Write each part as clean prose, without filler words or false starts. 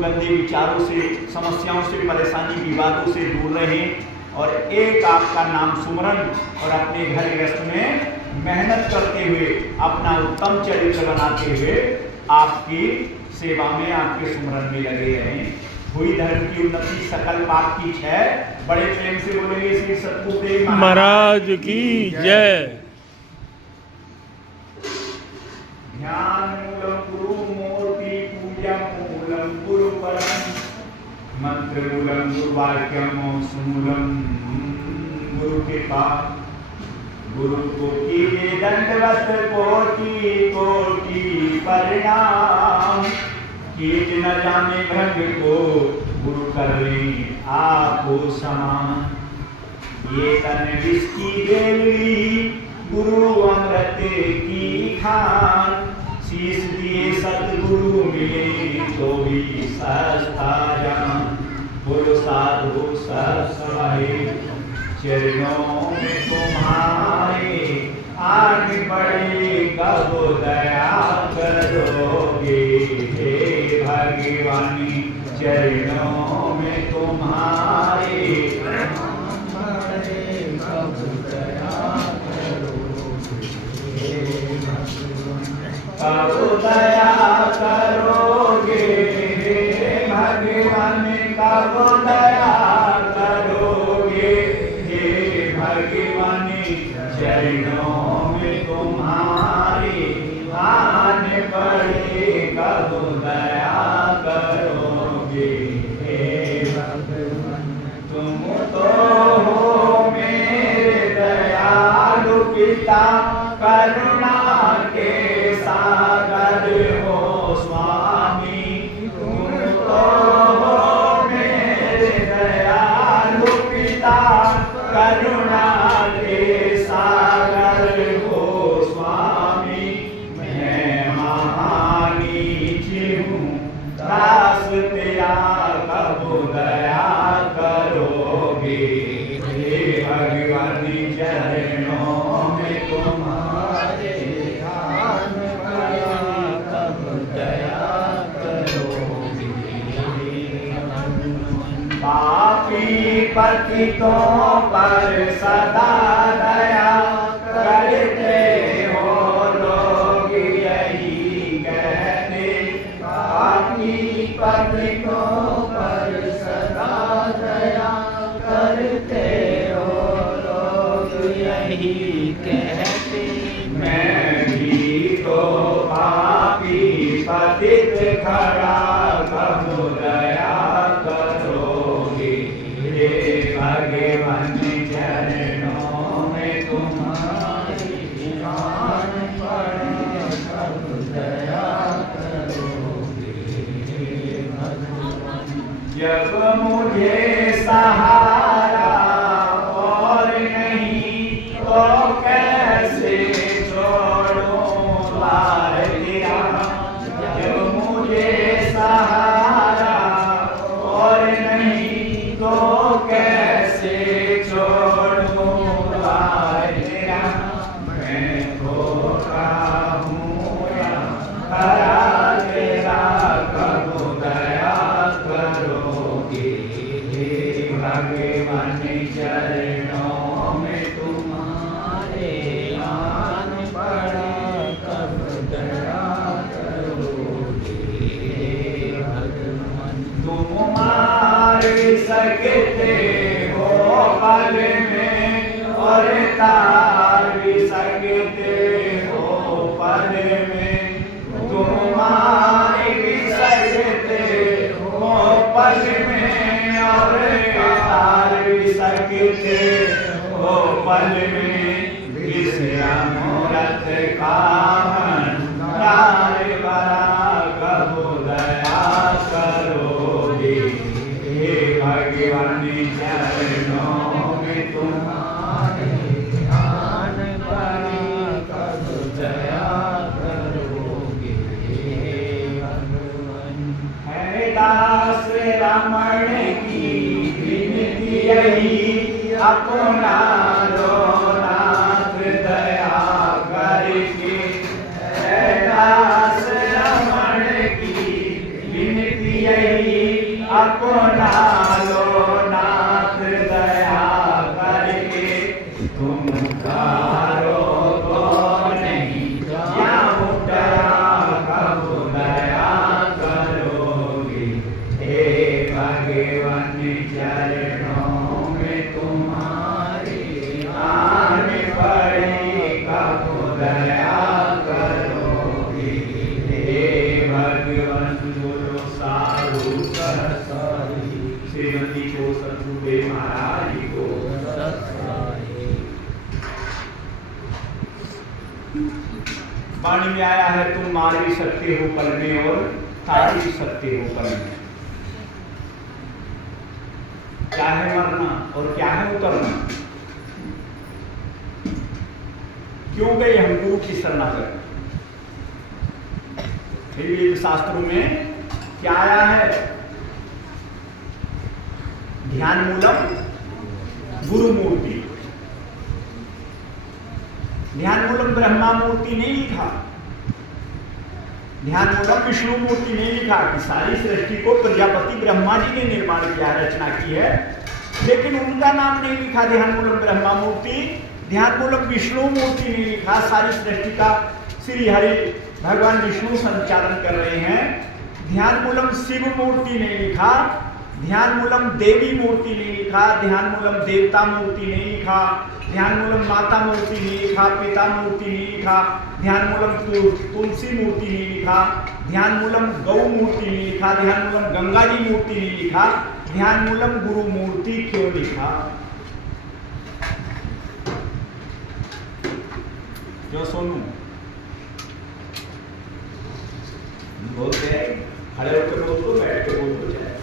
गंदे विचारों से, समस्याओं से, परेशानी, विवादों से दूर रहें और एक आपका नाम सुमरन और अपने घर गृहस्थ में मेहनत करते हुए अपना उत्तम चरित्र बनाते हुए आपकी सेवा में, आपके सुमरन में लगे रहें। हुई धर्म की उन्नति, सकल पाप की क्षय। बड़े प्रेम से बोलेंगे श्री सतगुरुदेव महाराज की जय। ध्यान मूलम गुरु मूर्ति पूजा मूलम गुरु परम मंत्र मूलम गुरु वाक्यम सुमूलम गुरु कृपा। गुरु को कीजिए दंडवत कोटि कोटि प्रणाम। कीज न जाने भ्रग को गुरु कर लें आपो समान। ये तन जिसकी देवी गुरु अमृत की खान। शीश दिए सतगुरु मिले तो भी सस्ता जान। बोलो साधु सब सवारे चरणों में तुम्हारे। आग बड़े कब दया करोगे हे भगवानी। चरणों में तुम्हारे कब दया करोगे हे भगवान। कब दया करोगे हे भगवान। चरणों में तुम्हारे आने पड़े कब दया करोगे हे भगवान। तुम तो हो मेरे दयालु पिता करुणा के सागर हो स्वामी। तुम तो हो मेरे दयालु पिता करुणा के सागर हो स्वामी। मैं महानीच हूँ दास तेरा कब दया करोगे हे भगवान। चरणों में तुम्हारे पापी पतितों पर सदा दया करते हो लोग यही कहते। पापी पतितों पर सदा दया करते हो लोग यही कहते। मैं भी तो पापी पतित खड़ा कब दया करोगे हे भगवान। चरणों में तुम्हारी ध्यान पड़े कब दया करोगे हे भगवान। जब मुझे सहारा और नहीं तो कैसे छोड़ूं लार तेरा। जब मुझे सहारा और नहीं तो कैसे छोड़ूं लार तेरा। मैं धोखा हूँ या खरा तेरा कब दया करोगे हे भगवान। चरणों में तुम्हारे आन पड़ा कब दया करोगे हे भगवान। तुम मार सकते हो पल में और तार भी सकते हो पल में। तुम मार भी सकते हो पल में और तार भी सकते हो पल में। विश्राम मूरत का भंडार बड़ा कब दया करोगे हे भगवान। चरणों में तुम्हारे ध्यान पड़े कब दया करोगे हे भगवान। है दास रमण की विनती यही अपना लो नाथ दया करके। है दास रमण की विनती यही अपना लो नाथ दया करके, तुम तारो को नहीं जाऊं डरा, कब दया करोगे हे भगवान, चरणों में तुम्हारी आने पड़ी, कब दया करोगे हे भगवान। बोलो साधु सरस्वती श्रीमती को सतगुरुदेव महाराज को। वाणी में आया है तुम मार भी सकते हो पल में और तार भी सकते हो पल में। क्या है मरना और क्या है उतरना? क्यों गए हम गुरु की शरणागत? वेद शास्त्रों में क्या आया है? ध्यान मूलम गुरु मूर्ति। ध्यान मूलम ब्रह्मा मूर्ति नहीं लिखा, ध्यान मूलम विष्णु मूर्ति नहीं लिखा कि सारी सृष्टि को प्रजापति ब्रह्मा जी ने निर्माण किया, रचना की है, लेकिन उनका नाम नहीं लिखा ध्यान मूलम ब्रह्मा मूर्ति, ध्यान मूलम विष्णु मूर्ति नहीं लिखा। सारी सृष्टि का श्री हरि भगवान विष्णु संचालन कर रहे हैं। ध्यान मूलम शिव मूर्ति नहीं लिखा, ध्यान मूलम देवी मूर्ति नहीं लिखा, ध्यान मूलम देवता मूर्ति नहीं लिखा, ध्यान मूलम माता मूर्ति नहीं लिखा, पिता मूर्ति नहीं लिखा, ध्यान मूलम तुलसी मूर्ति नहीं लिखा, ध्यान मूलम गौ मूर्ति नहीं लिखा, ध्यान मूलम गंगा जी मूर्ति नहीं लिखा, ध्यान मूलम गुरु मूर्ति क्यों लिखा? क्यों सोनू बोलते हैं? खड़े होकर बोल दो, बैठ के बोल दो, चाहे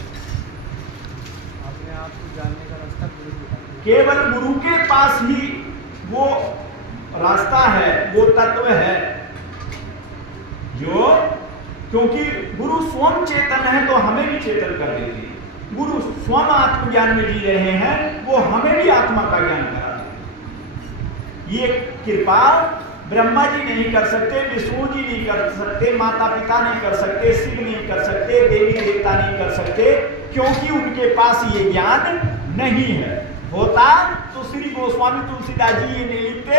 अपने आप को जानने का रास्ता गुरु बताता है। केवल गुरु के पास ही वो रास्ता है, वो तत्व है जो, क्योंकि गुरु स्वयं चेतन है तो हमें भी चेतन कर देते हैं। गुरु स्वयं आत्मज्ञान में जी रहे हैं, वो हमें भी आत्मा का ज्ञान कराते हैं। ये कृपा ब्रह्मा जी नहीं कर सकते, विष्णु जी नहीं कर सकते, माता पिता नहीं कर सकते, शिव नहीं कर सकते, देवी देवता नहीं कर सकते, क्योंकि उनके पास ये ज्ञान नहीं है। होता तो श्री गोस्वामी तुलसीदास जी ये नहीं लिखते,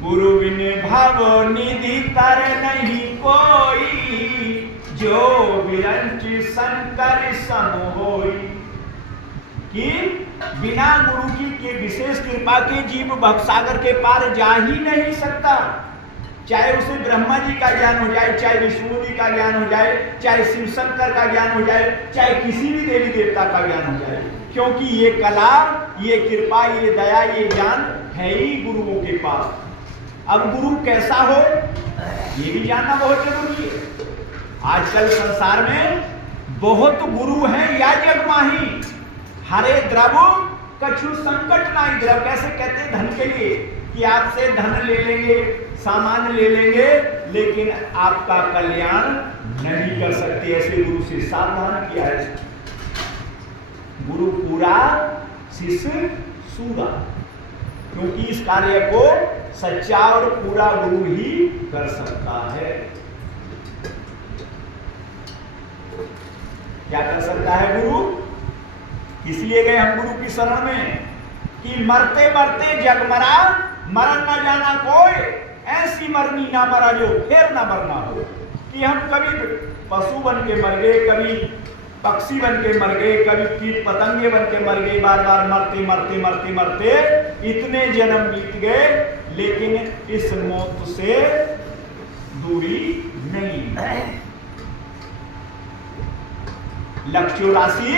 गुरु बिन भव निधि तर नहीं कोई, जो विरंच शंकर सम होई, कि बिना गुरु की के विशेष कृपा के जीव भवसागर के पार जा ही नहीं सकता। चाहे उसे ब्रह्मा जी का ज्ञान हो जाए, चाहे विष्णु जी का ज्ञान हो जाए, चाहे शिव शंकर का ज्ञान हो जाए, चाहे किसी भी देवी देवता का ज्ञान हो जाए, क्योंकि ये कला, ये कृपा, ये दया, ये ज्ञान है ही गुरुओं के पास। अब गुरु कैसा हो ये भी जानना बहुत जरूरी है। आजकल संसार में बहुत गुरु हैं या जगमाही, हरे द्रव कछु संकट नहीं। द्रव कैसे कहते हैं? धन के लिए, कि आपसे धन ले लेंगे, सामान ले लेंगे, लेकिन आपका कल्याण नहीं कर सकते। ऐसे गुरु से सावधान किया है। गुरु पूरा, शिष्य सूरा, क्योंकि इस कार्य को सच्चा और पूरा गुरु ही कर सकता है। क्या कर सकता है गुरु? इसलिए गए हम गुरु की शरण में कि मरते मरते जग मरा, मरण न जाना कोई, ऐसी मरनी ना मरा जो फिर ना मरना हो। कि हम कभी पशु बन के मर गए, कभी पक्षी बन के मर गए, कभी कीट पतंगे बन के मर गए, बार बार मरते मरते मरते मरते इतने जन्म बीत गए, लेकिन इस मौत से दूरी नहीं है। लक्ष्य राशि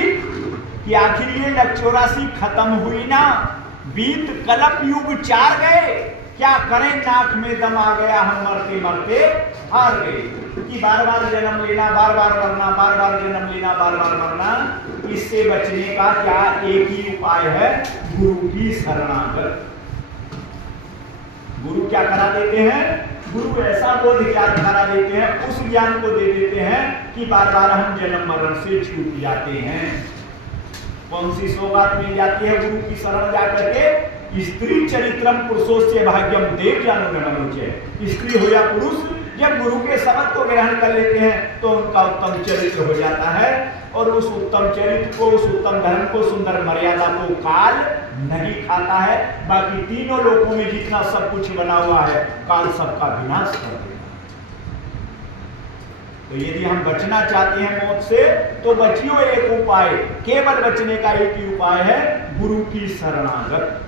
कि आखिर ये लक्ष्य राशि खत्म हुई ना, बीत कल्प युग 4 गए, क्या करें? नाक में दम आ गया, हम मरते मरते हार गए। कि बार बार जन्म लेना, बार बार मरना, बार बार जन्म लेना, बार बार मरना, इससे बचने का क्या एक ही उपाय है? गुरु की शरणागत। गुरु क्या करा देते हैं? गुरु ऐसा बोध ज्ञान करा देते हैं, उस ज्ञान को दे देते हैं कि बार बार हम जन्म मरण से छूट जाते हैं। कौन सी सौगात मिल जाती है गुरु की शरण जाकर के? स्त्री चरित्रम पुरुषों से भाग्यम देव जानो न मनोचे। स्त्री हो या पुरुष, जब गुरु के शब्द को ग्रहण कर लेते हैं तो उनका उत्तम चरित्र हो जाता है, और उस उत्तम चरित्र को, उस उत्तम धर्म को, सुंदर मर्यादा को काल नहीं खाता है। बाकी तीनों लोकों में जितना सब कुछ बना हुआ है काल सबका विनाश कर देगा। तो यदि हम बचना चाहते हैं मौत से तो बचियो एक उपाय, केवल बचने का एक ही उपाय है, गुरु की शरणागत।